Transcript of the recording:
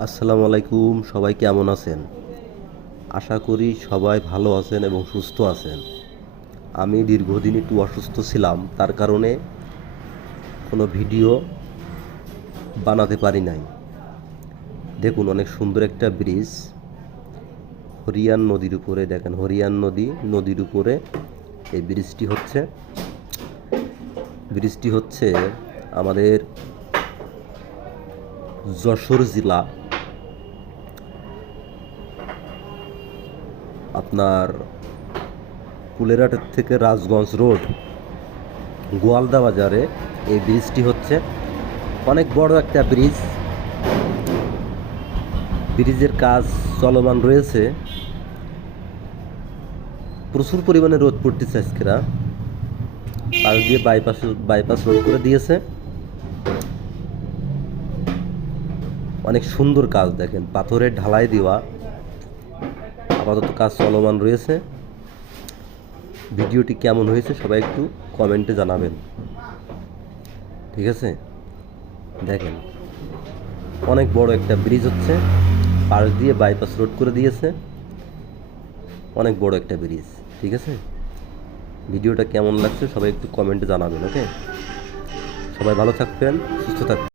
আসসালামু আলাইকুম, সবাই কেমন আছেন? আশা করি সবাই ভালো আছেন এবং সুস্থ আছেন। আমি দীর্ঘদিন একটু অসুস্থ ছিলাম, তার কারণে কোনো ভিডিও বানাতে পারি নাই। দেখুন, অনেক সুন্দর একটা ব্রিজ। হরিয়ান নদীর উপরে, দেখেন, হরিয়ান নদী, নদীর উপরে এই ব্রিজটি হচ্ছে। ব্রিজটি হচ্ছে আমাদের যশোর জেলা। আপনার কুলেরাটের থেকে রাজগঞ্জ রোড, গোয়ালদা বাজারে এই ব্রিজটি হচ্ছে। অনেক বড় একটা ব্রিজ ব্রিজের কাজ চলমান রয়েছে। প্রচুর পরিমাণে রোদ পড়তেছে আজকেরা পাশ দিয়ে বাইপাস বাইপাস রোড করে দিয়েছে। অনেক সুন্দর কাজ দেখেন, পাথরের ঢালাই দেওয়া। আপাতত কাজ চলমান রয়েছে। ভিডিওটি কেমন হয়েছে সবাই একটু কমেন্টে জানাবেন। ঠিক আছে? দেখেন, অনেক বড় একটা ব্রিজ হচ্ছে, পাশ দিয়ে বাইপাস রোড করে দিয়েছে। অনেক বড় একটা ব্রিজ, ঠিক আছে? ভিডিওটা কেমন লাগছে সবাই একটু কমেন্টে জানাবেন, ওকে? সবাই ভালো থাকবেন, সুস্থ থাকবেন।